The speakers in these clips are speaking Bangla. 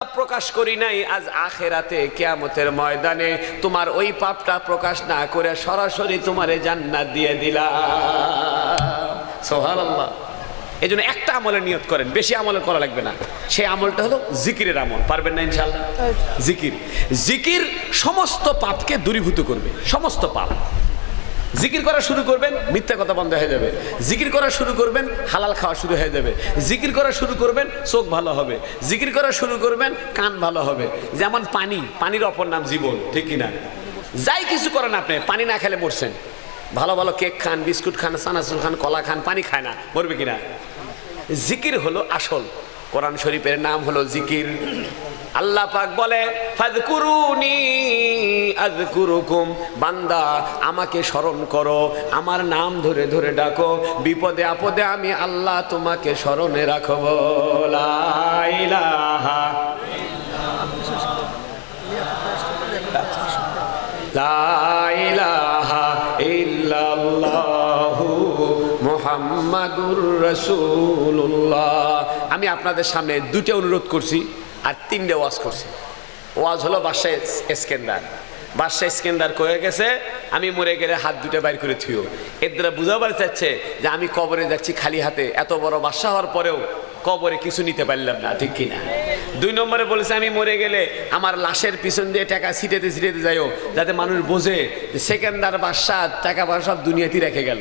প্রকাশ করি নাই, আজ আখেরাতে কিয়ামতের ময়দানে তোমার ওই পাপটা প্রকাশ না করে সরাসরি তোমারে জান্নাত দিয়ে দিলাম। সুবহানাল্লাহ। এই জন্য একটা আমলের নিয়ত করেন, বেশি আমল করা লাগবে না। সেই আমলটা হলো জিকিরের আমল। পারবেন না ইনশাআল্লাহ? জিকির, জিকির সমস্ত পাপকে দূরীভূত করবে। সমস্ত পাপ জিকির করা শুরু করবেন, মিথ্যা কথা বন্ধ হয়ে যাবে। জিকির করা শুরু করবেন, হালাল খাওয়া শুরু হয়ে যাবে। জিকির করা শুরু করবেন, চোখ ভালো হবে। জিকির করা শুরু করবেন, কান ভালো হবে। যেমন পানি, পানির অপর নাম জীবন, ঠিক কিনা? যাই কিছু করেন আপনি, পানি না খেলে মরছেন। ভালো ভালো কেক খান, বিস্কুট খান, চানাচুর খান, কলা খান, পানি খায় না, মরবে কিনা? জিকির হলো আসল। কোরআন শরীফের নাম হলো জিকির। আল্লাহ পাক বলে ফাযকুরুনি আযকুরুকুম, বান্দা আমাকে স্মরণ করো, আমার নাম ধরে ধরে ডাকো, বিপদে আপদে আমি আল্লাহ তোমাকে স্মরণে রাখব। লা ইলাহা লা ইলাহা ইল্লাল্লাহু মুহাম্মাদুর রাসূলুল্লাহ। আমি আপনাদের সামনে দুটো অনুরোধ করছি আর তিনটে ওয়াজ করছি। ওয়াজ হলো বাদশাহ ইস্কান্দার। বাদশাহ ইস্কান্দার কয়ে গেছে আমি মরে গেলে হাত দুটো বাইর করে থুইও। এর দ্বারা বুঝাবার চাচ্ছে যে আমি কবরে যাচ্ছি খালি হাতে। এত বড় বাদশাহ হওয়ার পরেও কবরে কিছু নিতে পারলাম না, ঠিক কিনা? দুই নম্বরে বলেছে আমি মরে গেলে আমার লাশের পিছন দিয়ে টাকা ছিটেতে ছিটেতে যাইও, যাতে মানুষ বোঝে যে সেকেন্দার বাদশাহ টাকা পয়সা সব দুনিয়াতেই রেখে গেল।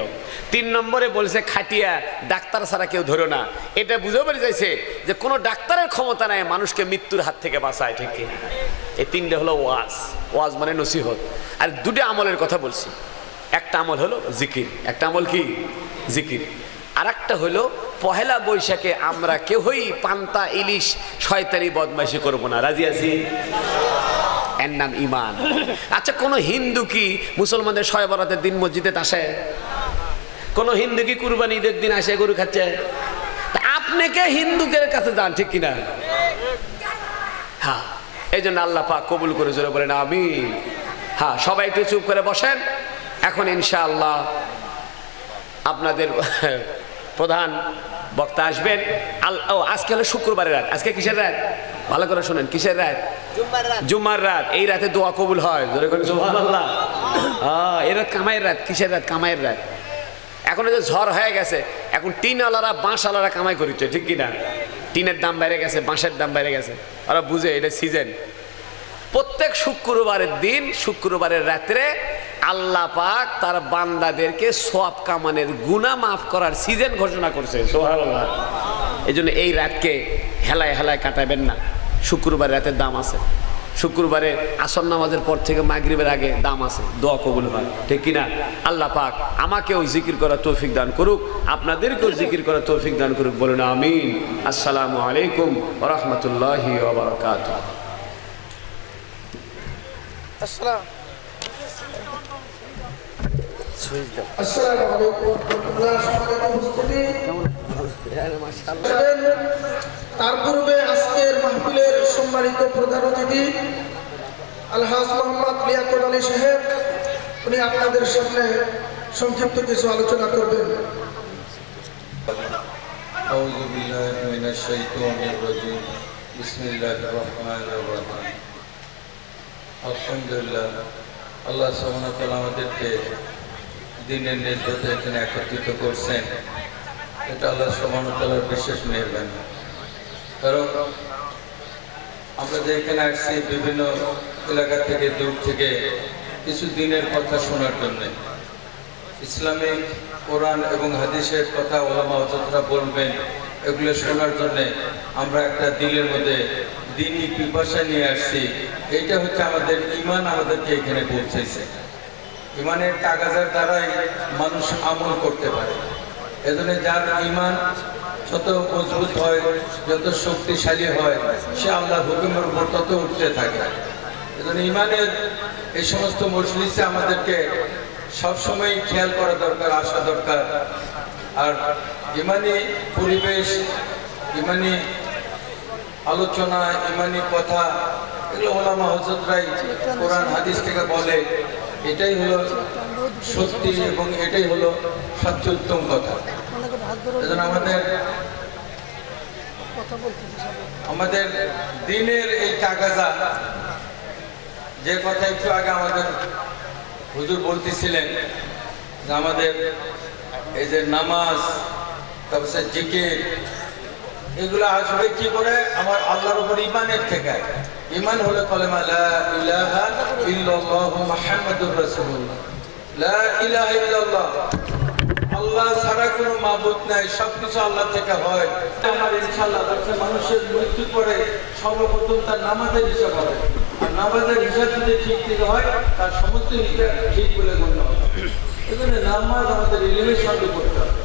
তিন নম্বরে বলেছে খাটিয়া ডাক্তার ছাড়া কেউ ধরো না। এটা বুঝাবার চাইছে যে কোনো ডাক্তারের ক্ষমতা নাই মানুষকে মৃত্যুর হাত থেকে বাঁচায়, ঠিক কিনা? এই তিনটে হলো ওয়াজ। ওয়াজ মানে নসিহত। আর দুটো আমলের কথা বলছি। একটা আমল হলো জিকির। একটা আমল কি? জিকির। আর একটা হলো পহেলা বৈশাখে আমরা কেউই পান্তা ইলিশ শয়তানি বদমাইশি করবো না। রাজি আছি? এর নাম ঈমান। আচ্ছা, কোন হিন্দু কি মুসলমানদের শবে বরাতের দিন মসজিদে আসে? কোন হিন্দু কি কুরবানি ঈদের দিন আসে গরু খাচ্ছে? আপনি কে হিন্দুদের কাছে যান, ঠিক কিনা? হ্যাঁ, এই জন্য আল্লাহ পাক কবুল করে জোরে বলেন আমিন। হ্যাঁ, সবাই একটু চুপ করে বসেন। এখন ইনশাআল্লাহ আপনাদের প্রধান বক্তা আসবেন। আজকে হলো শুক্রবারের রাত। আজকে কিসের রাত? ভালো করে শোনেন, কিসের রাত? জুম্মার রাত। এই রাতে দোয়া কবুল হয়, জোরে করে সুবহানাল্লাহ। এই রাত কামাইয়ের রাত। কিসের রাত? কামাইয়ের রাত। এখন যে ঝড় হয়ে গেছে, এখন টিনওয়ালারা বাঁশওয়ালারা কামাই করিচ্ছে, ঠিক কিনা? টিনের দাম বেড়ে গেছে, বাঁশের দাম বেড়ে গেছে। ওরা বুঝে এটা সিজন। প্রত্যেক শুক্রবারের দিন, শুক্রবারের রাত্রে আল্লাহ পাক তার বান্দাদেরকে সওয়াব কামানের গুনাহ মাফ করার সিজন ঘোষণা করছে। সুবহানাল্লাহ। এই জন্য এই রাতকে হেলায় হেলায় কাটাবেন না। শুক্রবার রাতের দাম আছে। শুক্রবারে আসর নামাজের পর থেকে মাগরিবের আগে দাম আছে, দোয়া কবুল হয়, ঠিক কিনা? আল্লাহ পাক আমাকেও জিকির করার তৌফিক দান করুক, আপনাদেরকেও জিকির করার তৌফিক দান করুক। বলুন আমিন। আসসালামু আলাইকুম ওয়া রাহমাতুল্লাহি ওয়া বারাকাতুহু। আসসালামু আলাইকুম ওয়া রাহমাতুল্লাহ। তার পূর্বে আজকের মাহফিলের সম্মানিত প্রধান অতিথি আলহাজ মোহাম্মদ লিয়াকত আলী সাহেব, উনি আপনাদের সামনে সংক্ষিপ্ত কিছু আলোচনা করবেন। আউযু বিল্লাহি মিনাশ শাইতানির রাজীম। বিসমিল্লাহির রহমানির রহিম। আলহামদুলিল্লাহ, আল্লাহ সুবহানাহু ওয়া তাআলা আমাদেরকে দিনের নির্দেশে এখানে একত্রিত করছেন। এটা আল্লাহ সুবহানাহু ওয়া তাআলার বিশেষ মেহেরবানি। কারণ আমরা যে এখানে আসছি বিভিন্ন এলাকা থেকে, দূর থেকে কিছু দিনের কথা শোনার জন্য, ইসলামিক কোরআন এবং হাদিসের কথা ওলামা হযরতরা বলবেন, এগুলো শোনার জন্য আমরা একটা দিলের মধ্যে দ্বীনি পিপাসা নিয়ে আসছি। এইটা হচ্ছে আমাদের ঈমান, আমাদেরকে এখানে পৌঁছেছে। ঈমানের তাগাজার দ্বারাই মানুষ আমল করতে পারে। এজন্য যার ঈমান যত মজবুত হয়, যত শক্তিশালী হয়, সে আল্লাহর হুকুমের উপর তত উঠতে থাকে। এজন্য ঈমানের এই সমস্ত মজলিসে আমাদেরকে সবসময় খেয়াল করা দরকার, আসা দরকার। আর ঈমানি পরিবেশ, ঈমানি আলোচনা, ঈমানি কথা, এগুলো ওলামা হযরতরাই কোরআন হাদিস থেকে বলে। এটাই হলো সত্যি এবং এটাই হলো সবচেয়ে উত্তম কথা। এজন্য আমাদের আমাদের দিনের এই কাগাজা, যে কথা একটু আগে আমাদের হুজুর বলতেছিলেন যে আমাদের এই যে নামাজ, তারপরে জিকির, এগুলো আসবে কি করে? আমার আল্লাহর উপর ইমানের থেকে। ইমান হলো কালেমা লা ইলাহা ইল্লাল্লাহু মুহাম্মাদুর রাসূলুল্লাহ। লা ইলাহা ইল্লাল্লাহ, আল্লাহ ছাড়া কোনো মাবুদ নাই, সবকিছু আল্লাহ থেকে হয়। আমার ইনশাআল্লাহ মানুষের মৃত্যুর পরে সর্বপ্রথম তার নামাজের হিসাব হবে, আর নামাজের হিসাব যদি ঠিক থেকে হয় তার সমস্ত হিসাব ঠিক বলে গণ্য হবে। এজন্য নামাজ আমাদের ইলমের সঙ্গে পড়তে হবে।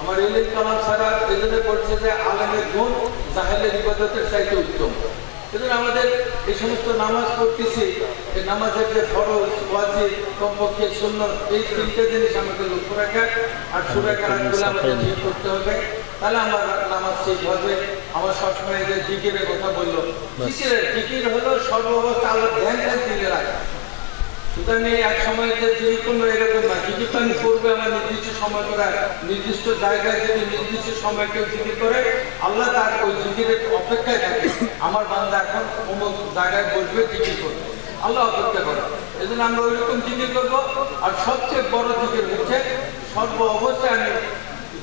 আমার ইলম কালাম ছাড়া এজন্য পড়ছে যে আলেমের গুণ জাহেলের ইবাদতের চাইতে উত্তম। এজন্য আমাদের এই সমস্ত নামাজ পড়তেছি, এই নামাজের যে ফরজ, ওয়াজিব, কমপক্ষে সুন্নত, এই তিনটে জিনিস আমাদের লক্ষ্য রাখা আর সূরা কারাতগুলো আমাদের ঠিক করতে হবে, তাহলে আমার নামাজ ঠিক হবে। আমার সবসময় যে জিকিরের কথা বললো, জিকির হলো সর্বাবস্থা আল্লাহ ধ্যান দিলে রাখা। সুতরাং এক সময় যে জিকির করলো এরকম না, জিকির তো আমি করবো আমার নির্দিষ্ট সময় করে, নির্দিষ্ট জায়গায় যদি নির্দিষ্ট সময় কেউ জিকির করে আল্লাহ তার ওই জিকিরের অপেক্ষায় থাকে। আমার বান্দা এখন অমুক জায়গায় বসবে জিকির করবে, আল্লাহ অপেক্ষা করে। এই জন্য আমরা ওই রকম জিকির করবো। আর সবচেয়ে বড় জিকির হচ্ছে সর্ব অবস্থায় আমি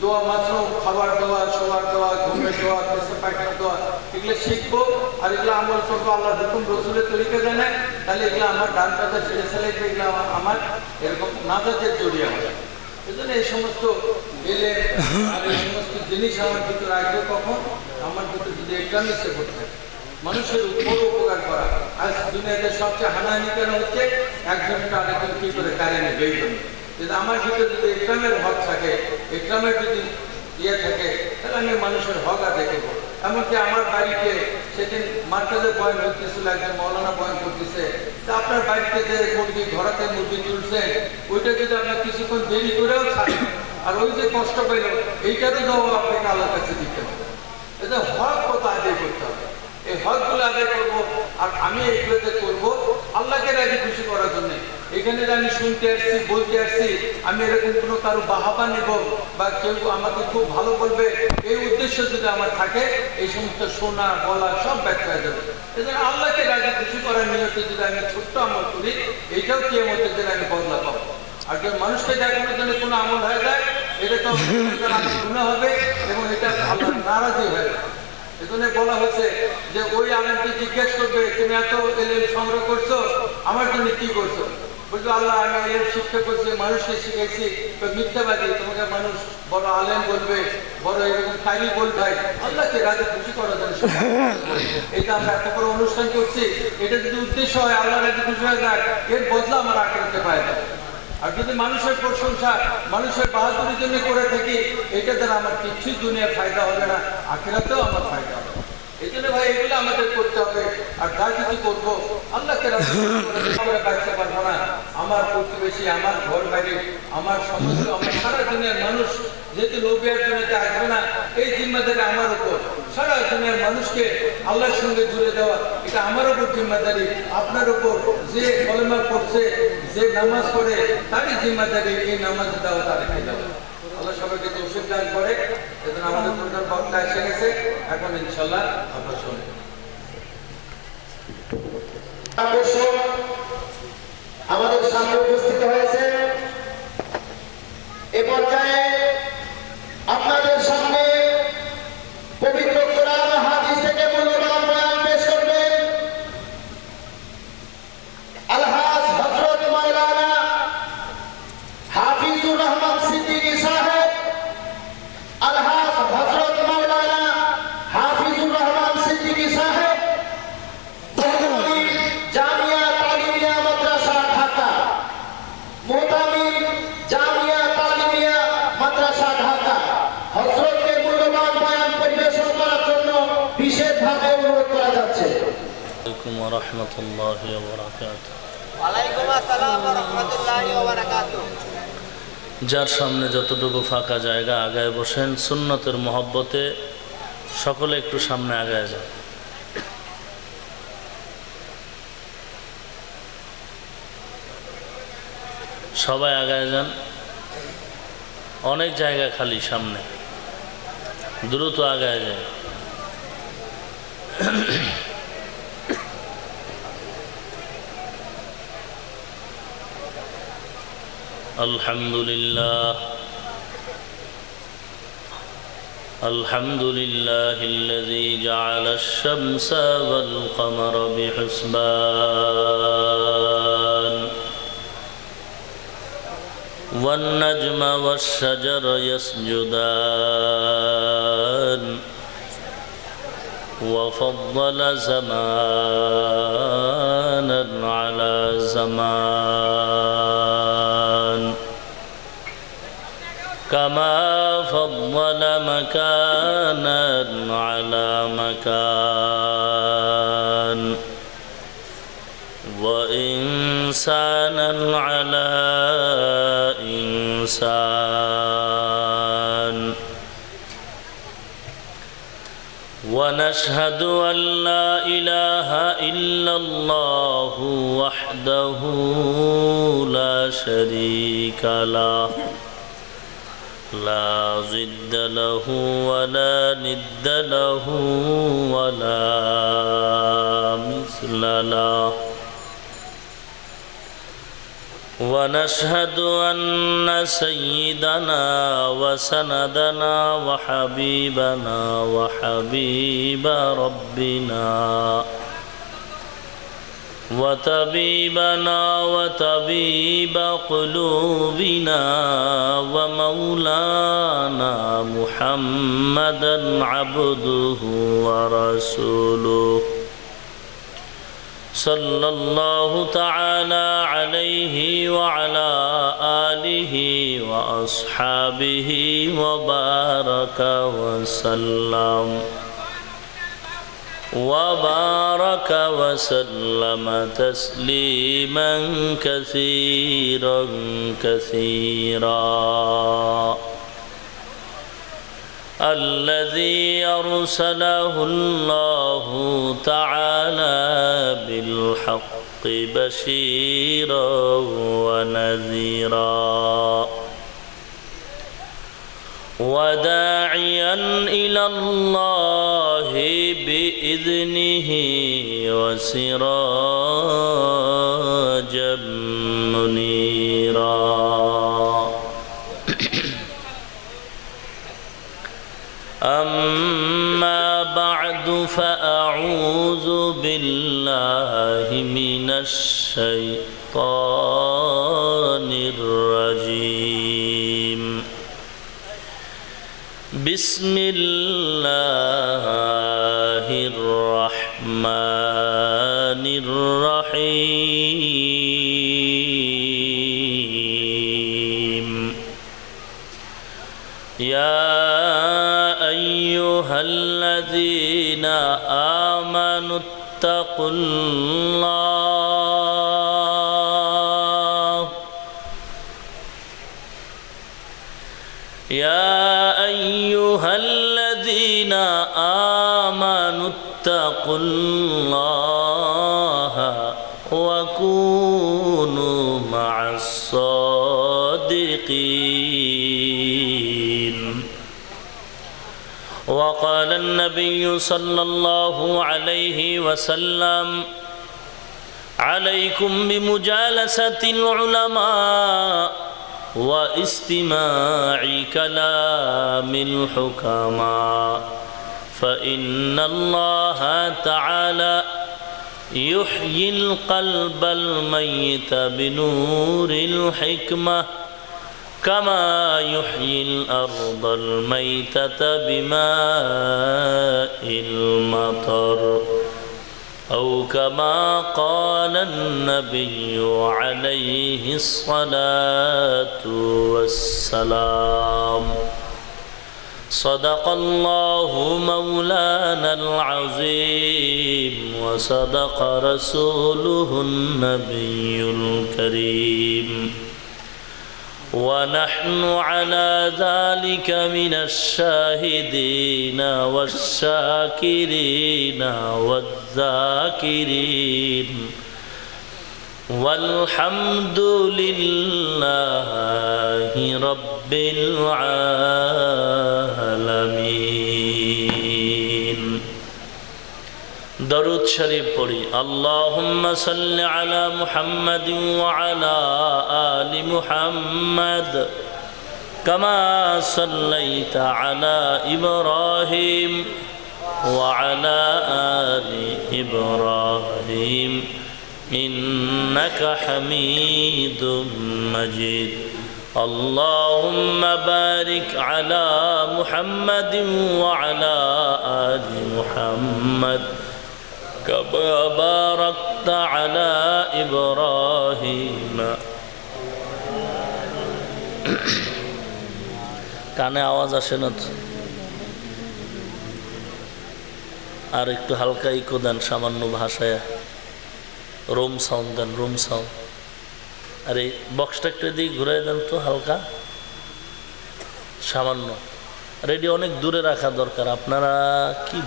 দোয়া, মাত্র খাবার দেওয়া, শোয়ার দেওয়া, ঘুমের দেওয়া, পেশা পায়খানা দেওয়া, এগুলো শিখবো আর এগুলো আমল করবো। আল্লাহ হুকুম রসুলের তরিকা জানে, তাহলে এগুলো আমার ডান কাজে ছেড়ে ফেলে, এগুলো আমার এরকম নাজাতের জড়িয়ে হয়। এই জন্য এই সমস্ত এলে আর এই সমস্ত জিনিস আমার ভিতরে রাখবে কখন? আমার ভিতরে যদি একটা মিশে করতে মানুষের উপর উপকার করা। আজ দুনিয়াতে সবচেয়ে হানাহানি কেন হচ্ছে? একজনটা আরেকজন কি করে কারে নেবে। এই জন্য যদি আমার ভিতরে যদি ইকরামের হক থাকে, ইকরামের যদি ইয়ে থাকে, তাহলে আমি মানুষের হক আদায় করবো। এমনকি আমার বাড়িতে সেদিন মার্কেজে বয়ান হইতেছিল, একজন মৌলানা বয়ান করতেছে, তা আপনার বাড়িতে যে মুরগি, ঘোড়াতে মুরগি তুলছেন, ওইটা যদি আপনার কিছুক্ষণ দেরি করেও ছাড়েন আর ওই যে কষ্ট পেল, এইটারও জবাব আপনাকে আল্লাহর কাছে দিতে হবে। এটা হক কত আদায় করতে হবে, এই হকগুলো আদায় করবো। আর আমি এইগুলো যে করবো আল্লাহকে রাজি খুশি করার জন্য। এখানে যে আমি শুনতে আসছি, বলতে আসছি, আমি এরকম কোনো কারো বাহাবা নেব বা কেউ আমাকে খুব ভালো বলবে, এই উদ্দেশ্য যদি আমার থাকে, এই সমস্ত শোনা বলা সব ব্যর্থ হয়ে যাবে। এই জন্য আল্লাহকে রাজি খুশি করার নিয়তে যদি আমি ছোট্ট আমল করি, এইটাও কিয়ামতের দিনে আমি বদলা পাবো। আর যদি মানুষকে দেখানোর জন্য কোনো আমল হয়ে যায়, এটা তো গুনাহ হবে এবং এটা আল্লাহ নারাজি হয়ে যাবে। এজন্য বলা হচ্ছে যে ওই আলেমকে জিজ্ঞেস করবে, তুমি এত এলেম সংগ্রহ করছো, আমার জন্য কি করছো? বলছো আল্লাহ আমি এলেম শিক্ষা করছি, মানুষকে শিখেছি, তো মিথ্যাবাদী, তোমাকে মানুষ বড় আলেম বলবে, বড় এরকম কারি বলবে। আল্লাহকে রাজি খুশি করার জন্য এটা আমরা এত বড় অনুষ্ঠান করছি, এটা যদি উদ্দেশ্য হয় আল্লাহ রাজি খুশি হয়ে যায়, এর বদলা আমার আখেরাতে পায় না। আর যদি মানুষের প্রশংসা, মানুষের বাহাদুরির জন্য করে থাকি, এটা দ্বারা আমার কিছুই দুনিয়ার ফায়দা হবে না, আখেরাতেও আমার ফায়দা হবে। এই জন্য ভাই এগুলো আমাদের করতে হবে। আর যা কিছু করবো আল্লাহকে আমরা বাঁচতে পারবো না। আমার প্রতিবেশী, আমার ঘর বাড়ি, আমার সমস্ত, আমার সারা দুনিয়ার মানুষ যেহেতু নবিয়ার দুনিয়াতে আসবে না, এই জিম্মাদারি আমার উপর। সারা দুনিয়ার মানুষকে আল্লাহর সঙ্গে জুড়ে দেওয়া, এটা আমার উপর জিম্মাদারি, আপনার উপর। যে কলেমা পড়ছে, যে নামাজ পড়ে, তারই জিম্মাদারি এই নামাজ দেওয়া, তাদেরকে দেওয়া। আল্লাহ সবাইকে তৌফিক দান করে। এজন্য আমাদের প্রধান বক্তা এসে গেছে, এখন ইনশাআল্লাহ আমরা শুনব। আমাদের সামনে উপস্থিত হয়েছে, এ পর্যায়ে আপনাদের সামনে পবিত্র কোরআন হাদিস থেকে মূল্যবান বয়ান পেশ করবেন আলহাজ হযরত মাওলানা হাফিজুর রহমান সিদ্দিকী সাহেব। আলহাজ হযরত মাওলানা হাফিজুর রহমান সিদ্দিকী সাহেব, জামিয়া তালিমিয়া মাদ্রাসা ঢাকা, মোতামিম জামিয়া তালিমিয়া মাদ্রাসা ঢাকা, হযরতকে মূল্যবান বয়ান পরিবেশন করার জন্য বিশেষভাবে অনুরোধ করা যাচ্ছে। আসসালামু আলাইকুম ওয়া রাহমাতুল্লাহি ওয়া বারাকাতুহু। ওয়ালাইকুম আসসালাম ওয়া রাহমাতুল্লাহি ওয়া বারাকাতুহু। যার সামনে যতটুকু ফাঁকা জায়গা আগায় বসেন, সুন্নতের মহব্বতে সকলে একটু সামনে আগায় যান। সবাই আগায় যান, অনেক জায়গা খালি সামনে, দ্রুত আগায় যায়। الحمد لله الحمد لله الذي جعل الشمس والقمر بحسبان والنجم والشجر يسجدان وفضل زمانا على زمان كما فضل مكانا على مكان وإنسانا على إنسان ونشهد أن لا إله إلا الله وحده لا شريك له لا ضد له ولا ند له ولا مثل له ونشهد أن سيدنا وسندنا وحبيبنا وحبيب ربنا وطبيبنا وطبيب قلوبنا ومولانا محمدا عبده ورسوله صلى الله تعالى عليه وعلى آله وأصحابه وبارك وسلم تسليما كثيرا كثيرا الذي أرسله الله تعالى بالحق بشيرا ونذيرا وداعيا إلى الله بإذنه وسراجا منيرا أما بعد فأعوذ بالله من الشيطان الرجيم بسم الله الرحمن الرحيم يا أيها الذين آمنوا اتقوا الله يا أيها الذين آمنوا اتقوا الله وكونوا مع الصادقين وقال النبي صلى الله عليه وسلم عليكم بمجالسة العلماء واستماع كلام الحكماء فإن الله تعالى يحيي القلب الميت بنور الحكمة كما يحيي الأرض الميتة بماء المطر أو كما قال النبي عليه الصلاة والسلام صدق الله مولانا العظيم وصدق رسوله النبي الكريم ونحن على ذلك من الشاهدين والشاكرين والذاكرين والحمد لله رب العالمين দরুদ শরীফ পড়ি। আল্লাহুম্মা সাল্লি আলা মুহাম্মাদিন ওয়া আলা আলি মুহাম্মাদ কামা সাল্লাইতা আলা ইব্রাহিম ওয়া আলা আলি ইব্রাহিম ইন্নাকা হামিদুম মাজিদ। আল্লাহুম্মা বারিক আলা মুহাম্মাদিন ওয়া আলা আলি মুহাম্মাদ كما باركت على إبراهيم। কানে আওয়াজ আসে না তো? আর একটু হালকা ইকো দেন সামান্য ভাষায়, রুম সাউন্ড দেন, রুম সাউন্ড। আর এই বক্সটা একটু এদিকে ঘুরাই দেন তো হালকা সামান্য। রেডিও অনেক দূরে রাখা দরকার। আপনারা কি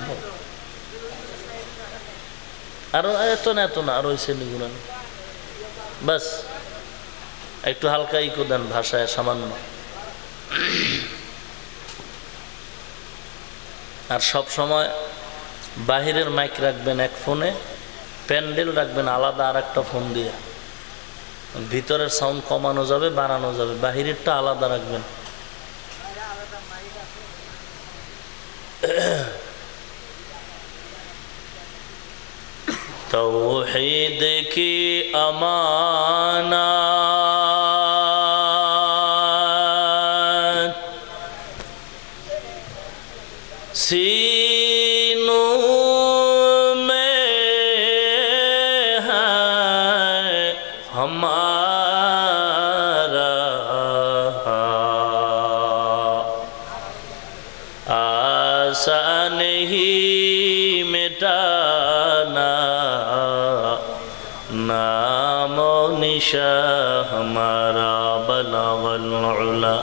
আরো এত না আরো ঘুরান, বাস একটু হালকা ইকো দেন ভাষায় সামান্য। আর সব সময় বাহিরের মাইক রাখবেন এক ফোনে, প্যান্ডেল রাখবেন আলাদা আর একটা ফোন দিয়ে। ভিতরের সাউন্ড কমানো যাবে, বাড়ানো যাবে, বাহিরেরটা আলাদা রাখবেন। तौहीद की अमानत सीनों में है हमारा, आसान ही मिटाना नामो निशा हमारा, बलगल उला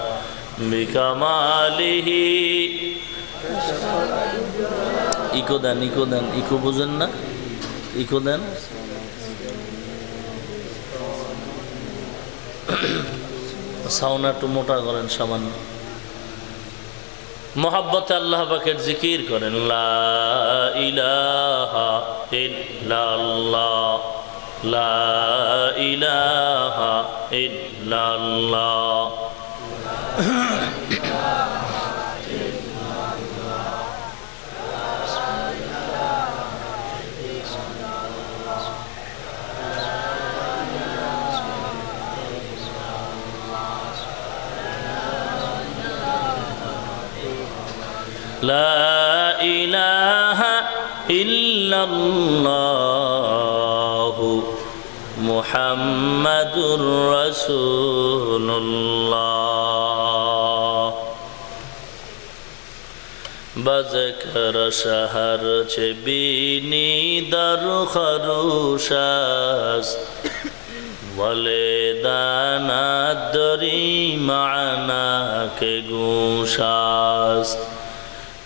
बिकमालिही। इको देन, इको देन, इको बुझेन ना, इको देन। साउंड একটু মোটা করেন সামান্য। मोहब्बत अल्लाह पाकेर जिकिर करें। ला इलाहा इल्लल्लाह, ला इलाहा इल्लल्लाह। لا إله إلا الله محمد رسول الله। بذكر شهر چبینی در خروش است، ولدانا دری معنا که گوش است،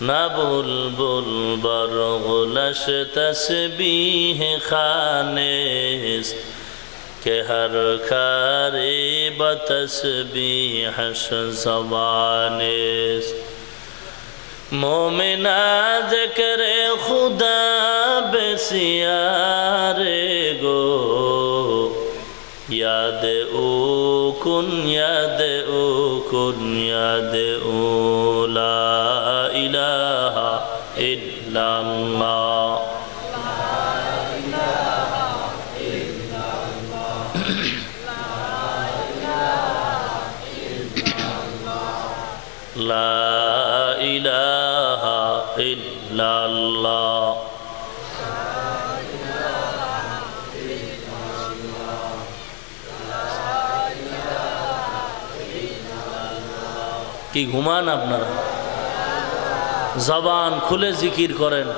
না বুলবুল বরগুলশ তসবিহ খানিস কে হর খারে বতসবিহশ জবানিস। মোমিনা জিক্রে খুদা বেসিয়ারে গো, याद ओ कुन याद ओ कुन याद ओ ला इलाहा इल्लल्लाह। ला इलाहा इल्लल्लाह। কি ঘুমান আপনারা? জবান খুলে জিকির করেন।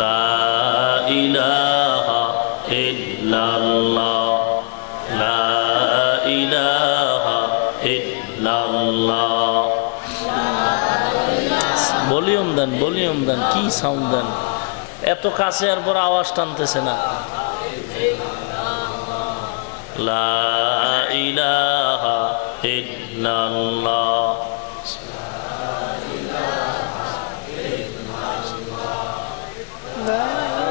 লা ইলাহা ইল্লাল্লাহ, লা ইলাহা ইল্লাল্লাহ। ভলিউম দেন, ভলিউম দেন, কি সাউন্ড দেন? এত কাছে আর পর আওয়াজ টানতেছে না। লা ইলাহা ইল্লাল্লাহ। لا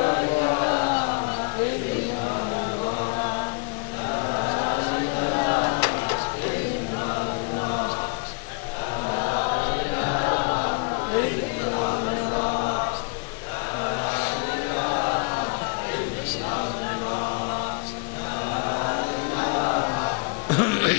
লা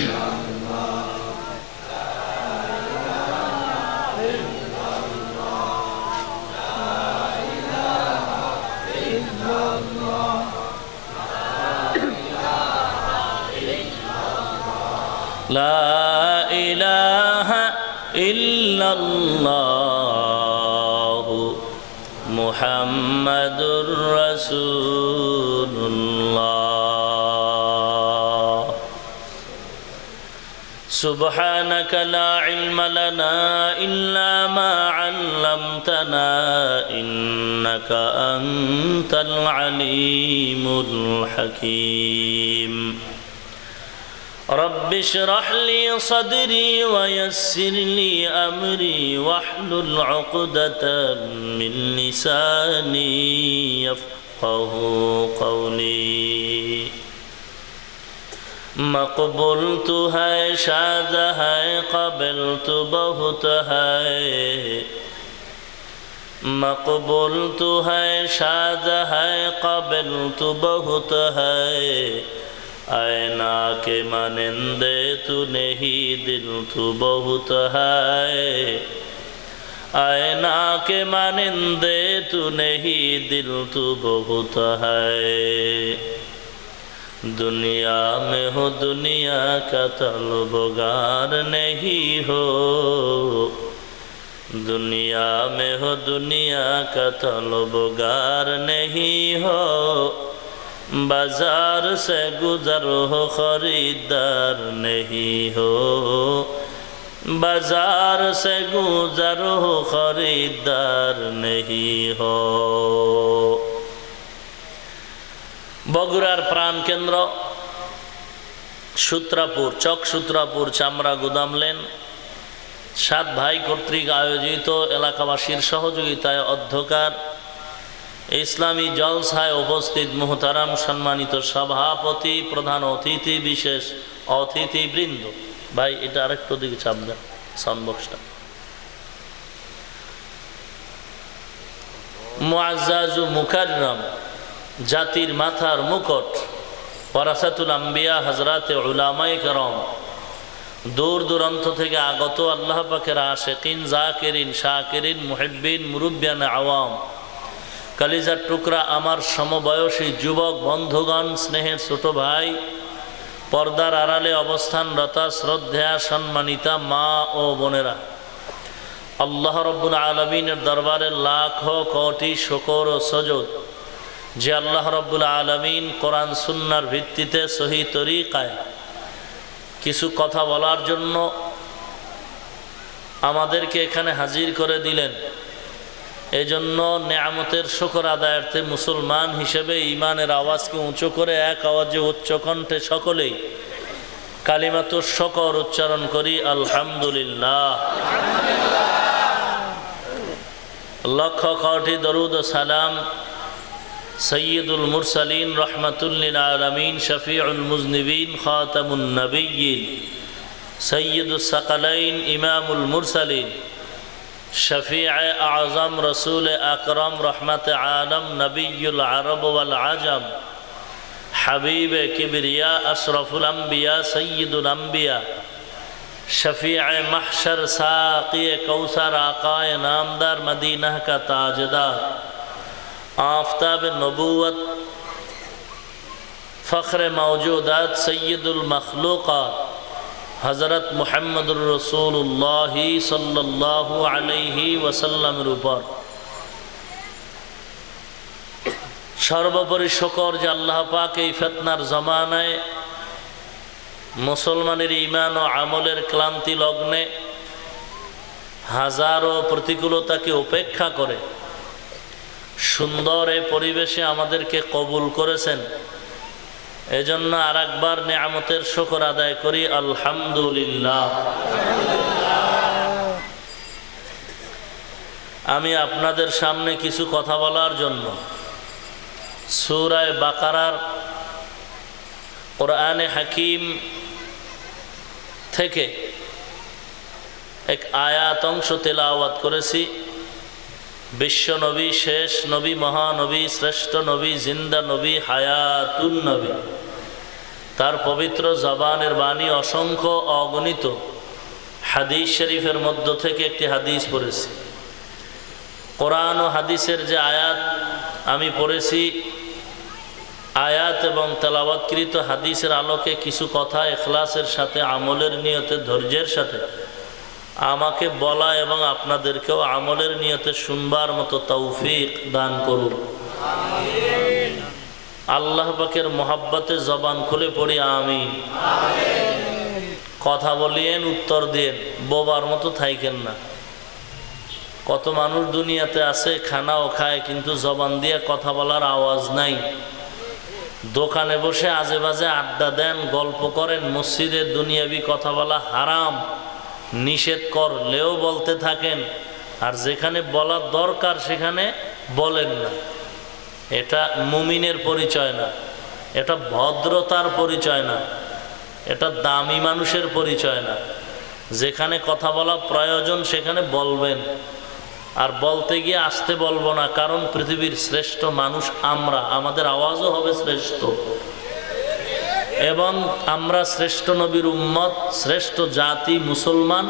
ইলাহা ইল্লাল্লাহু মুহাম্মাদুর রাসূলুল্লাহ। সুবহানাকা লা ইলমা লানা ইল্লা মা 'আল্লামতানা ইন্নাকা আনতাল আলিমুল হাকীম। رب اشرح لي صدري ويسر لي أمري واحلل عقدة من لساني يفقه قولي مقبول تو ہے شاد ہے قبل تو بہت ہے مقبول تو ہے شاد ہے قبل تو بہت ہے आईना के मानिंदे तू नहीं दिल तू बहुत है आईना के मानिंदे तू नहीं दिल तू बहुत है दुनिया में हो दुनिया का तलबगार नहीं हो दुनिया में हो दुनिया का तलबगार नहीं हो बाजार से गुजर हो खरीदार नहीं हो बाजार से गुजर हो खरीदार नहीं हो। বগুড়ার প্রাণ কেন্দ্র সূত্রাপুর চক সূত্রাপুর চামড়া গুদাম লেন 7 ভাই কর্তৃক আয়োজিত এলাকাবাসীর সহযোগিতায় অধ্যকার ইসলামী জলসায় উপস্থিত মুহতারাম সম্মানিত সভাপতি প্রধান অতিথি বিশেষ অতিথিবৃন্দ ভাই এটা আরেকটু দিকে চাপ দেন সাউন্ড বক্সটা মুআজ্জাজু মুকাররম জাতির মাথার মুকুট ওয়ারাসাতুল আম্বিয়া হযরতে উলামায়ে কেরাম দূর দূরান্ত থেকে আগত আল্লাহ পাকের আশিকিন জাকিরিন শাকিরিন মুহিব্বিন মুরব্বিয়ান আওয়াম कलिजार टुकरा आमार समबयसी युवक बंधुगण स्नेहेर छोट भाई पर्दार आड़ाले अवस्थानरता श्रद्धा सम्मानिता मा ओ बोनेरा अल्लाह रब्बुल आलमीनेर दरबारे लाखो कोटी शुकर ओ सजद जे अल्लाह रब्बुल आलमीन कुरान सुन्नार भित्तिते सही तरिकाय किछु कथा बोलार जन्य आमादेरके एखाने हाजिर करे दिलेन एजন্য नेयामतेर शुक्र आदायार्थे मुसलमान हिसेबे ईमानेर आवाज़के उঁচু करे एक आवाजे उच्च कण्ठे सकलेई कालिमातुश शुक्र उच्चारण करी आलহামদুলিল্লাহ। लक्ष कोटी दरूद ओ सालाम सय्यिदुल मुरसलीन रहमतुल लिल आलामीन शफीउल मुज़निबीन खातमुन नबिय्यीन सय्यिदुस सकलैन इमामुल मुरसलीन शफीअ आज़म रसूल अकरम रहमत आलम नबीयुल अरब वल आजम हबीब किबरिया अशरफुल अंबिया सय्यिदुल अंबिया शफीअ महशर साक़ी कौसर आक़ाए नामदार मदीना का ताजदार आफ़ताब नबूवत फ़ख्र मौजूदात सय्यिदुल मखलूक़ात हज़रत मुहम्मदुर रसूलुल्लाह सल्लल्लाहु अलैहि वसल्लमेर ऊपर सर्वोपरि शुक्र जे आल्लाह पाक এই ফিতনার জামানায় মুসলমানের ঈমান ও আমলের ক্লান্তি লগ্নে হাজারো প্রতিকূলতাকে উপেক্ষা করে সুন্দর এই পরিবেশে আমাদেরকে কবুল করেছেন। এজন্য আরেকবার নিয়ামতের শুকর আদায় করি আলহামদুলিল্লাহ। আমি আপনাদের সামনে কিছু কথা বলার জন্য সূরা বাকারার কোরআনে হাকিম থেকে এক আয়াত অংশ তেলাওয়াত করেছি। বিশ্ব নবী, শেষ নবী, মহানবী, শ্রেষ্ঠ নবী, জিন্দা নবী, হায়াতুন নবী তার পবিত্র জবানের বাণী অসংখ্য অগণিত হাদিস শরীফের মধ্য থেকে একটি হাদিস পড়েছি। কোরআন ও হাদিসের যে আয়াত আমি পড়েছি, আয়াত এবং তেলাওয়াতকৃত হাদিসের আলোকে কিছু কথা ইখলাসের সাথে, আমলের নিয়তে, ধৈর্যের সাথে আমাকে বলা এবং আপনাদেরকেও আমলের নিয়তে শুনবার মতো তৌফিক দান করুন। আল্লাহ পাকের মোহাব্বতে জবান খুলে পড়ি আমিন। কথা বলিয়েন, উত্তর দিয়েন, বোবার মতো থাইকেন না। কত মানুষ দুনিয়াতে আছে, খানাও খায় কিন্তু জবান দিয়ে কথা বলার আওয়াজ নাই। দোকানে বসে আজে বাজে আড্ডা দেন, গল্প করেন, মসজিদে দুনিয়াবি কথা বলা হারাম, নিষেধ করলেও বলতে থাকেন, আর যেখানে বলার দরকার সেখানে বলেন না। এটা মুমিনের পরিচয় না, এটা ভদ্রতার পরিচয় না, এটা দামি মানুষের পরিচয় না। যেখানে কথা বলা প্রয়োজন সেখানে বলবেন, আর বলতে গিয়ে আসতে বলবো না, কারণ পৃথিবীর শ্রেষ্ঠ মানুষ আমরা, আমাদের আওয়াজও হবে শ্রেষ্ঠ, এবং আমরা শ্রেষ্ঠ নবীর উম্মত, শ্রেষ্ঠ জাতি মুসলমান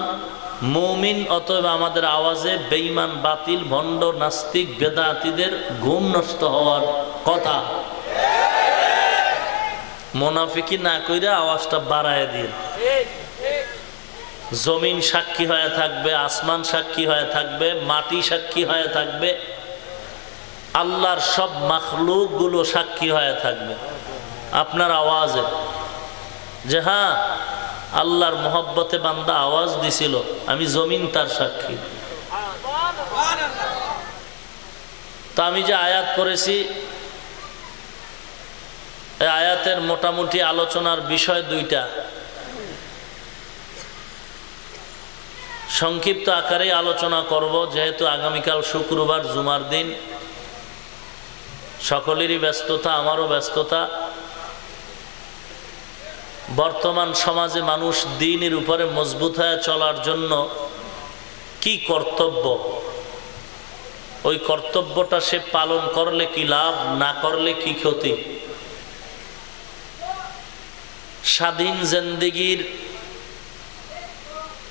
মুমিন। অতএব আমাদের আওয়াজে বেঈমান, বাতিল, ভণ্ড, নাস্তিক, বেদাতীদের ঘুম নষ্ট হওয়ার কথা। মুনাফিকি না কইরা আওয়াজটা বাড়ায় দিন। জমিন সাক্ষী হয়ে থাকবে, আসমান সাক্ষী হয়ে থাকবে, মাটি সাক্ষী হয়ে থাকবে, আল্লাহর সব মাখলুক গুলো সাক্ষী হয়ে থাকবে আপনার আওয়াজে, যে হ্যাঁ আল্লাহর মোহব্বতে বান্দা আওয়াজ দিছিল, আমি জমিন তার সাক্ষী। তো আমি যে আয়াত করেছি, এই আয়াতের মোটামুটি আলোচনার বিষয় দুইটা। সংক্ষিপ্ত আকারে আলোচনা করব, যেহেতু আগামীকাল শুক্রবার, জুমার দিন, সকলেরই ব্যস্ততা, আমারও ব্যস্ততা। বর্তমান সমাজে মানুষ দ্বীনের উপরে মজবুত হয়ে চলার জন্য কি কর্তব্য, ওই কর্তব্যটা সে পালন করলে কি লাভ, না করলে কি ক্ষতি, স্বাধীন জিন্দেগির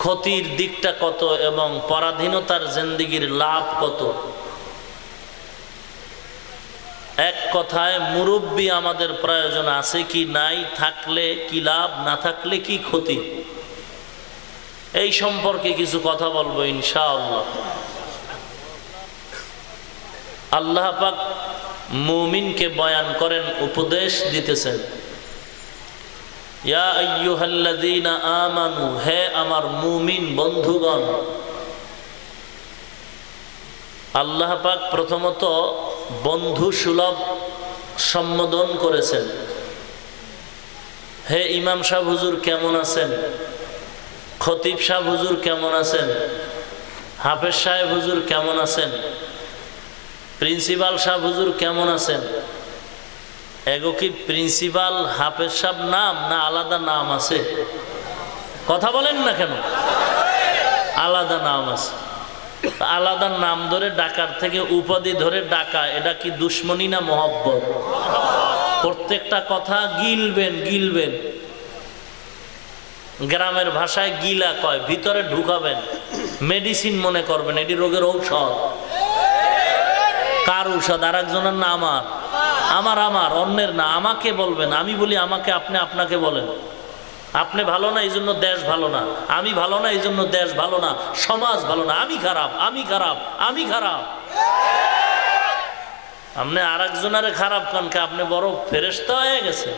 ক্ষতির দিকটা কত এবং পরাধীনতার জিন্দেগির লাভ কত। এক কথায় মুরব্বী আমাদের প্রয়োজন আছে কি নাই, থাকলে কি লাভ, না থাকলে কি ক্ষতি, এই সম্পর্কে কিছু কথা বলবো ইনশাআল্লাহ। আল্লাহ পাক মুমিনকে বয়ান করেন, উপদেশ দিতেছেন, ইয়া আইয়ুহাল্লাযীনা আমানু, হে আমার মুমিন বন্ধুগণ। আল্লাহ পাক প্রথমত বন্ধু সুলভ সম্বোধন করেছেন। হে ইমাম সাহেব হুজুর কেমন আছেন, খতিব সাহেব হুজুর কেমন আছেন, হাফেজ সাহেব হুজুর কেমন আছেন, প্রিন্সিপাল সাহেব হুজুর কেমন আছেন। এগো কি প্রিন্সিপাল হাফেজ সাহেব নাম, না আলাদা নাম আছে? কথা বলেন না কেন? আলাদা নাম আছে। আলাদা নাম ধরে ডাকার থেকে উপাধি ধরে ডাকা, এটা কি দুশ্মনী না মহব্বত? প্রত্যেকটা কথা গিলবেন গিলবেন। গ্রামের ভাষায় গিলা কয়, ভিতরে ঢুকাবেন, মেডিসিন মনে করবেন, এটি রোগের ঔষধ। কার ঔষধ? আর একজনের না আমার, আমার আমার অন্যের না। আমাকে বলবেন, আমি বলি আমাকে, আপনি আপনাকে বলেন। আপনি ভালো না এই জন্য দেশ ভালো না, আমি ভালো না এই জন্য দেশ ভালো না, সমাজ ভালো না, আমি খারাপ, আমি খারাপ, আমি খারাপ। আপনি আর একজনের খারাপ কানকে, আপনি বড় ফেরেশতা হয়ে গেছে।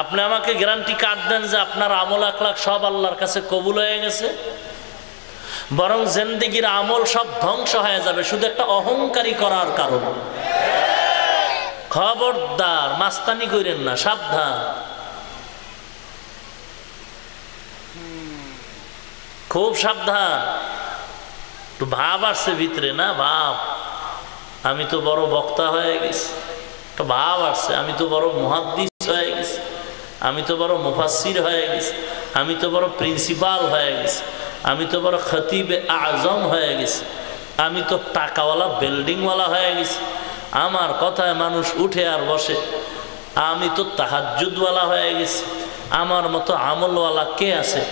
আপনি আমাকে গ্যারান্টি কার্ড দেন যে আপনার আমল আখলাক সব আল্লাহর কাছে কবুল হয়ে গেছে, বরং জিন্দেগির আমল সব ধ্বংস হয়ে যাবে শুধু একটা অহংকারী করার কারণে। খবরদার, মাস্তানি করেন না, সাবধান। খুব সাবধান। একটু ভাব আসছে ভিতরে না, ভাব আমি তো বড় বক্তা হয়ে গেছি, একটা ভাব আসছে আমি তো বড় মুহাদ্দিস হয়ে গেছি, আমি তো বড় মুফাসসির হয়ে গেছি, আমি তো বড় প্রিন্সিপাল হয়ে গেছি, আমি তো বড় খতিবে আজম হয়ে গেছি, আমি তো টাকাওয়ালা বিল্ডিংওয়ালা হয়ে গেছি। আমার কথায় মানুষ উঠে আর বসে। আমি তো তাহাজ্জুদওয়ালা হয়ে গেছি, আমার মতো আমলওয়ালা কে আছে,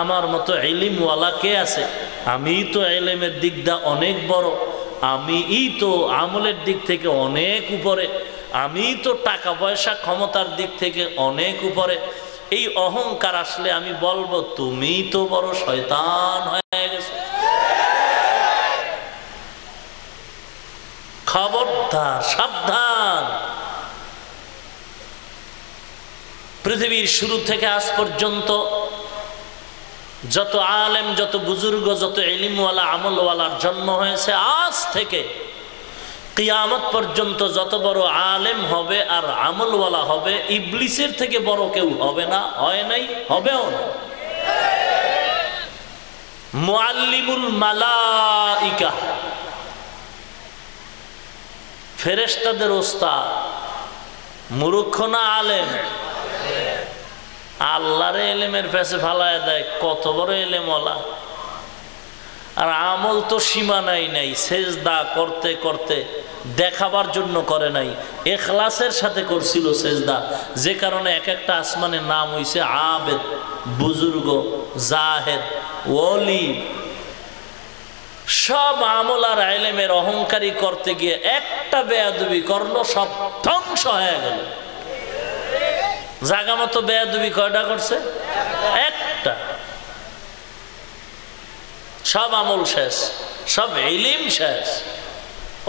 আমার মতো ইলমওয়ালা কে আছে? আমি তো ইলমের দিক দিয়ে অনেক বড়, আমি তো আমলের দিক থেকে অনেক উপরে, আমি তো টাকা পয়সা ক্ষমতার দিক থেকে অনেক উপরে। এই অহংকার আসলে আমি বলবো তুমি তো বড় শয়তান হয়ে গেছো। খবরদার, সাবধান। পৃথিবীর শুরু থেকে আজ পর্যন্ত যত আলেম, যত বুজুর্গ, যত ইলমওয়ালা আমলওয়ালার জন্ম হয়েছে, আজ থেকে কিয়ামত পর্যন্ত যত বড় আলেম হবে আর আমলওয়ালা হবে, ইবলিসের থেকে বড় কেউ হবে না, হয় নাই, হবেও না। মুআল্লিমুল মালাইকা, ফেরেশতাদের ওস্তাদ, মূর্খ না আলেম? আল্লাহর ইলমের পেছে ফালায় দেয়, কত বড় ইলমওয়ালা। আর আমল তো সীমানাই নাই, সেজদা করতে করতে দেখাবার জন্য করে নাই, ইখলাসের সাথে করছিল সেজদা, যে কারণে এক একটা আসমানের নাম হইছে আবেদ, বুজুর্গ, জাহেদ, ওলি। সব আমল আর ইলমের অহংকারী করতে গিয়ে একটা বেয়াদবি করলো, সব ধ্বংস হয়ে গেল। জাগা মতো বেয়াদবি কয়টা করছে? একটা। সব আমল শেষ, সব ইলম শেষ,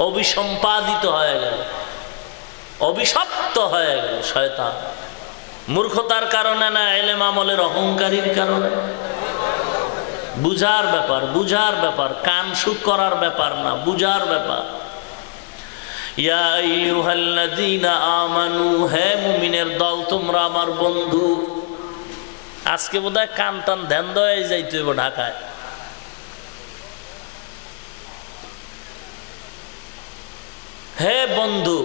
অবিসম্পাদিত হয়ে গেল, অভিশপ্ত হয়ে গেল শয়তান। মূর্খতার কারণে না, ইলম আমলের অহংকারীর কারণে। বুঝার ব্যাপার, বুঝার ব্যাপার, কান সুখ করার ব্যাপার না, বুঝার ব্যাপার। ইয়া আইয়ুহাল্লাযীনা আমানু, হে মুমিনের দল, তোমরা আমার বন্ধু। আজকে বোধহয় কান টান ধ্যান দেওয়াই যাইতে হইব ঢাকায়। হে বন্ধু,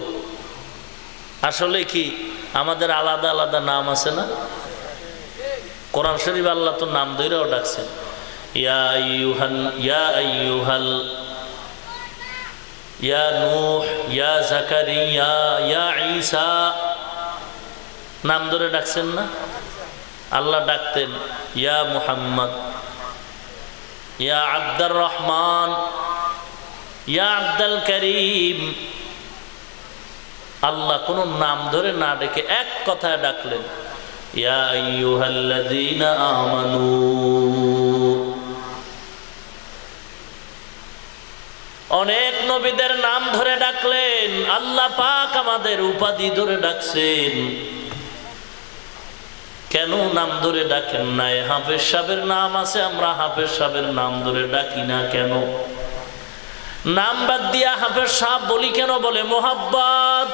আসলে কি আমাদের আলাদা আলাদা নাম আছে না? কোরআন শরীফ আল্লাহ তো নাম ধরেও ডাকছেন, ইয়া আইয়ুহাল, ইয়া আইয়ুহাল, ইয়া নূহ, ইয়া জাকারিয়া, ইয়া ঈসা, নাম ধরে ডাকছেন না? আল্লাহ ডাকতেন ইয়া মুহাম্মদ, ইয়া আব্দুর রহমান, ইয়া আব্দুল করিম। আল্লাহ কোন নাম ধরে না ডেকে এক কথায় ডাকলেন, ইয়া আইয়ুহাল্লাযীনা আমানু। অনেক নবীদের নাম ধরে ডাকলেন, আল্লাহ পাক আমাদের উপাধি ধরে ডাকছেন। কেন নাম ধরে ডাকেন নাই? হাফেজ সাহেবের নাম আছে, আমরা হাফেজ সাহেবের নাম ধরে ডাকি না কেন? নাম বাদ দিয়া হাফেজ সাহেব বলি কেন? বলে মোহাব্বত।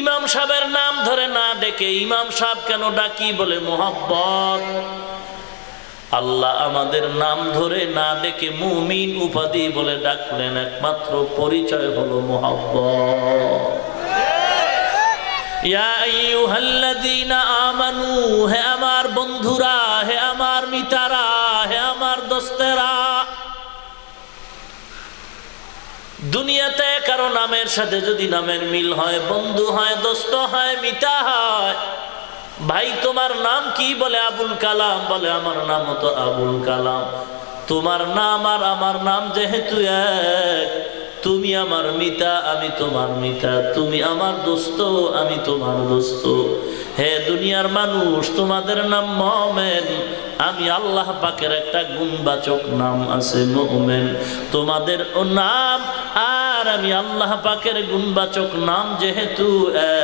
ইমাম সাহেবের নাম ধরে না ডেকে ইমাম সাহেব কেন ডাকি? বলে মোহাব্বত। আল্লাহ আমাদের নাম ধরে না ডেকে মুমিন উপাধি বলে ডাকলেন, একমাত্র পরিচয় হলো মোহাব্বত। ইয়া আইয়ুহাল্লাযীনা আমানু, হে আমার বন্ধুরা, হে আমার মিতারা, হে আমার দোস্তেরা। দুনিয়াতে কারো নামের সাথে যদি নামের মিল হয়, বন্ধু হয়, দোস্ত হয়, মিতা হয়, ভাই তোমার নাম কি? বলে আবুল কালাম। বলে আমার নাম তো আবুল কালাম। তোমার নাম আর আমার নাম যেহেতু এক, তুমি আমার মিতা, আমি তোমার মিতা, তুমি আমার দোস্ত, আমি তোমার দোস্ত। হে দুনিয়ার মানুষ, তোমাদের নাম মুমিন, আমি আল্লাহ পাকের একটা গুণবাচক নাম আছে মুমিন। তোমাদের নাম আর আমি আল্লাহ পাকের গুণবাচক নাম যেহেতু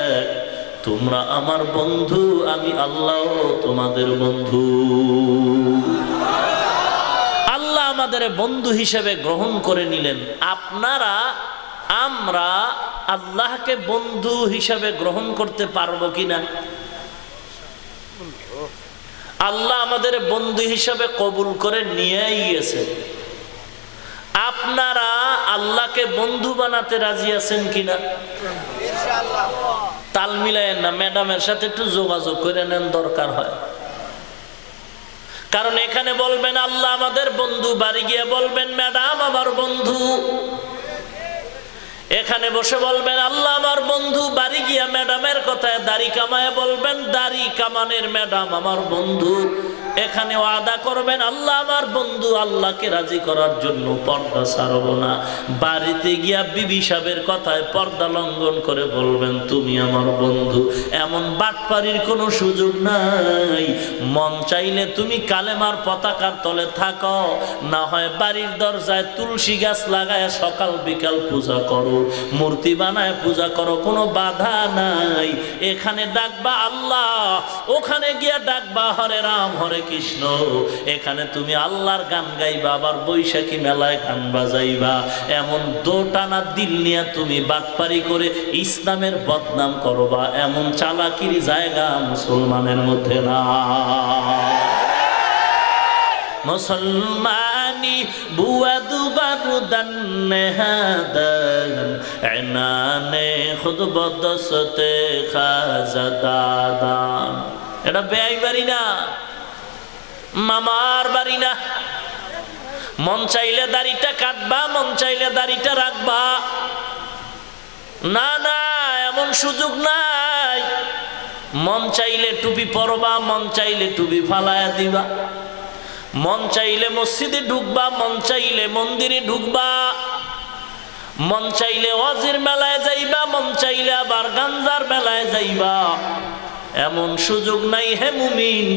এক, তোমরা আমার বন্ধু, আমি আল্লাহ তোমাদের বন্ধু। আল্লাহ আমাদের বন্ধু হিসেবে গ্রহণ করে নিলেন। আপনারা, আমরা আল্লাহকে বন্ধু হিসেবে গ্রহণ করতে পারবো কিনা? আল্লাহ আমাদের বন্ধু হিসেবে কবুল করে নিয়েই গেছে। আপনারা আল্লাহকে বন্ধু বানাতে রাজি আছেন কিনা? ইনশাআল্লাহ। তাল মিলায়েন না, ম্যাডামের সাথে একটু যোগাযোগ করে নেন, দরকার হয়। কারণ এখানে বলবেন আল্লাহ আমাদের বন্ধু, বাড়ি গিয়ে বলবেন ম্যাডাম আমার বন্ধু। এখানে বসে বলবেন আল্লাহ আমার বন্ধু, বাড়ি গিয়া ম্যাডামের কথায় দাড়ি কামায় বলবেন দাড়ি কামানের ম্যাডাম আমার বন্ধু। এখানে ওয়াদা করবেন আল্লাহ আমার বন্ধু, আল্লাহকে রাজি করার জন্য পর্দা ছাড়ব না। বাড়িতে গিয়া বিবি সাহেবের কথায় পর্দা লঙ্ঘন করে বলবেন তুমি আমার বন্ধু। এমন বাটপারির কোনো সুযোগ নাই। মন চাইলে তুমি কালেমার পতাকার তলে থাকো, না হয় বাড়ির দরজায় তুলসী গাছ লাগায় সকাল বিকাল পূজা করো, মূর্তি বানায় পূজা করো, কোনো বাধা নাই। এখানে ডাকবা আল্লাহ, ওখানে গিয়া ডাকবা হরে রাম হরে কৃষ্ণ। এখানে তুমি আল্লাহর গান গাইবা, আবার বৈশাখী মেলায় গান বাজাইবা। এমন দোটানা দিল নিয়ে তুমি বাটপারি করে ইসলামের বদনাম করবা, এমন চালাকির জায়গা মুসলমানের মধ্যে না। মুসলমানি বুয়া দুবারু দান্নে হাদান এনানে খুদ বদসতে খাজাদাদান। এটা বেআই বাড়ি না, মামার বাড়ি না। মন চাইলে দাড়িটা কাটবা, মন চাইলে দাড়িটা রাখবা, না না এমন সুযোগ নাই। মন চাইলে টুপি পরবা, মন চাইলে টুপি ফালায়া দিবা, মন চাইলে মসজিদে ঢুকবা, মন চাইলে মন্দিরে ঢুকবা, মন চাইলে ওয়াজের মেলায় যাইবা, মন চাইলে আবার গাঞ্জার মেলায় যাইবা। এমন সুযোগ নাই হে মুমিন।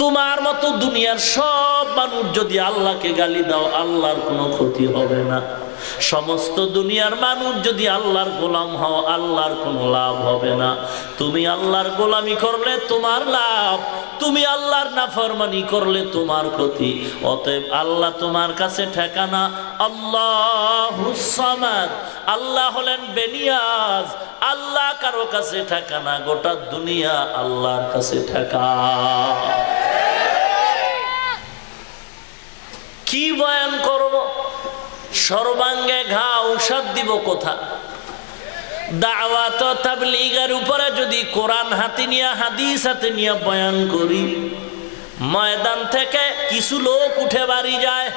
তোমার মতো দুনিয়ার সব মানুষ যদি আল্লাহকে গালি দাও, আল্লাহর কোনো ক্ষতি হবে না। সমস্ত দুনিয়ার মানুষ যদি আল্লাহর গোলাম হও, আল্লাহর কোনো লাভ হবে না। তুমি আল্লাহর গোলামি করলে তোমার লাভ, তুমি আল্লাহর নাফরমানি করলে তোমার ক্ষতি। অতএব আল্লাহ তোমার কাছে ঠেকানা। আল্লাহুস সামাদ, আল্লাহ হলেন বেনিয়াজ। আল্লাহ কারো কাছে ঠেকানা, গোটা দুনিয়া আল্লাহর কাছে ঠেকা। কি বয়ান করব? সর্বাঙ্গে ঘা ঔষধ দিব কোথা? দাওয়াত তাবলীগের উপরে যদি কোরআন হাতে নিয়ে হাদিস হাতে নিয়ে বয়ান করি, ময়দান থেকে কিছু লোক উঠে বাড়ি যায়,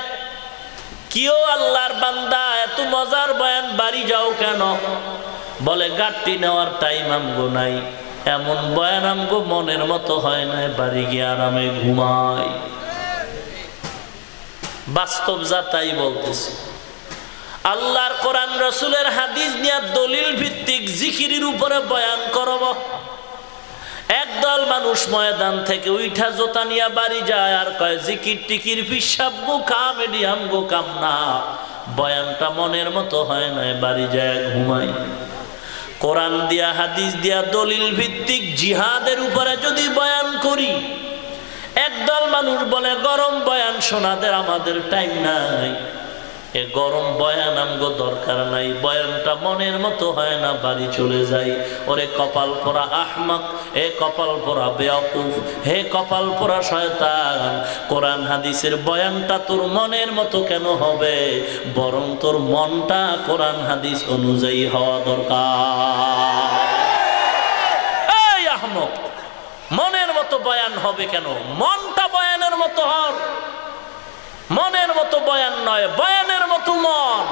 কিও আল্লাহর বান্দা এত মজার বয়ান বাড়ি যাও কেন? বলে গাড়ি নেওয়ার টাইম আমগো নাই, এমন বয়ান আমগো মনের মতো হয় না, বাড়ি গিয়ে আরামে ঘুমাই। বাস্তব যা তাই বলতেছি। আল্লাহর কোরআন রসুলের হাদিস নিয়ে দলিল ভিত্তিক জিকিরের উপরে বয়ান করব। একদল মানুষ ময়দান থেকে উঠা জোতা নিয়ে বাড়ি যায় আর কয় জিকির টিকির পিসাব গো কাম, এডিয়াম গো কাম না। বয়ানটা মনের মতো হয় না, বাড়ি যায় ঘুমাই। কোরআন দিয়া হাদিস দিয়া দলিল ভিত্তিক জিহাদের উপরে যদি বয়ান করি, একদল মানুষ বলে গরম বয়ান শোনাদের আমাদের টাইম নাই। এ গরম বয়ান আমগো দরকার নাই, বয়ানটা মনের মতো হয় না, বাড়ি চলে যাই। ওরে কপাল পোড়া আহমক, এ কপাল পোড়া বেয়াকুফ, হে কপাল পোড়া শয়তান। কোরআন হাদিসের বয়ানটা তোর মনের মতো কেন হবে? বরং তোর মনটা কোরআন হাদিস অনুযায়ী হওয়া দরকার। এই আহমক, মনের মতো বয়ান হবে কেন? মনটা বয়ানের মতো হর, মনের মতো বয়ান নয়, বয়ানের মতো মন।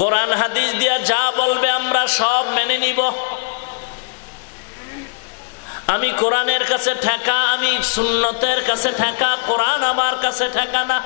কোরআন হাদিস দিয়া যা বলবে আমরা সব মেনে নিব। আমি কোরআনের কাছে ঠেকা, আমি সুন্নতের কাছে ঠেকা, কোরআন আমার কাছে ঠেকা না।